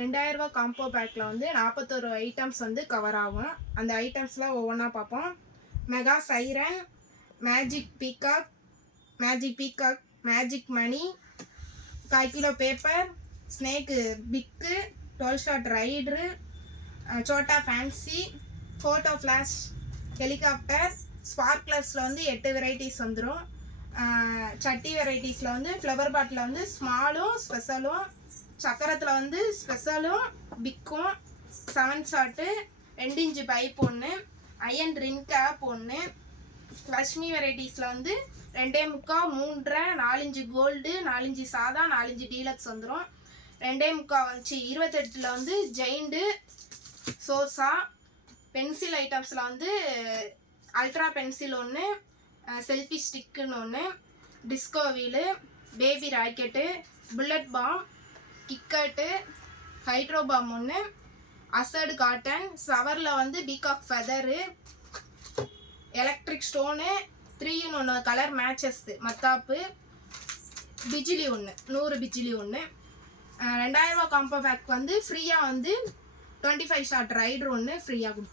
2000 combo பேக்கில் வந்து 41 items வந்து கவர் ஆகும். அந்த ஐட்டம்ஸ்லாம் ஒவ்வொன்றா பார்ப்போம். Mega siren, magic peacock, magic மணி, 1/4 கிலோ பேப்பர், ஸ்னேக்கு பிக்கு, 12 ஷாட் ரைடரு, சோட்டா ஃபேன்சி, ஃபோட்டோ ஃப்ளாஷ், ஹெலிகாப்டர், ஸ்பார்க்லர்ஸில் வந்து 8 வெரைட்டிஸ் வந்துடும். சட்டி வெரைட்டிஸில் வந்து ஃப்ளவர் பாட்டில் வந்து ஸ்மாலும் ஸ்பெஷலும், சக்கரத்தில் வந்து ஸ்பெஷலும் பிக்கும், 7 ஷாட்டு, 2 இன்ச்சு பைப் ஒன்று, அயன் ரின் கேப் ஒன்று. லக்ஷ்மி வெரைட்டிஸில் வந்து 2.25, 3.5, 4 இன்ச்சு கோல்டு, 4 இன்ச்சு சாதா, 4 இன்ச்சு டீலக்ஸ் வந்துடும். 2.25 வந்துச்சு. 28 வந்து ஜெயிண்டு, சோசா. பென்சில் ஐட்டம்ஸில் வந்து அல்ட்ரா பென்சில் ஒன்று, செல்ஃபி ஸ்டிக்குன்னு ஒன்று, disco wheel, baby rocket, bullet bomb, கிக்கட்டு, ஹைட்ரோ பாம் ஒன்று, அசடு காட்டன், சவரில் வந்து peacock feather, electric stone, 3 in 1 colour matches மத்தாப்பு, பிஜிலி ஒன்று 100 பிஜிலி ஒன்று. 2000 காம்போ பேக் வந்து ஃப்ரீயாக வந்து 25 ஷாட் ரைடர் ஒன்று ஃப்ரீயாக கொடுத்து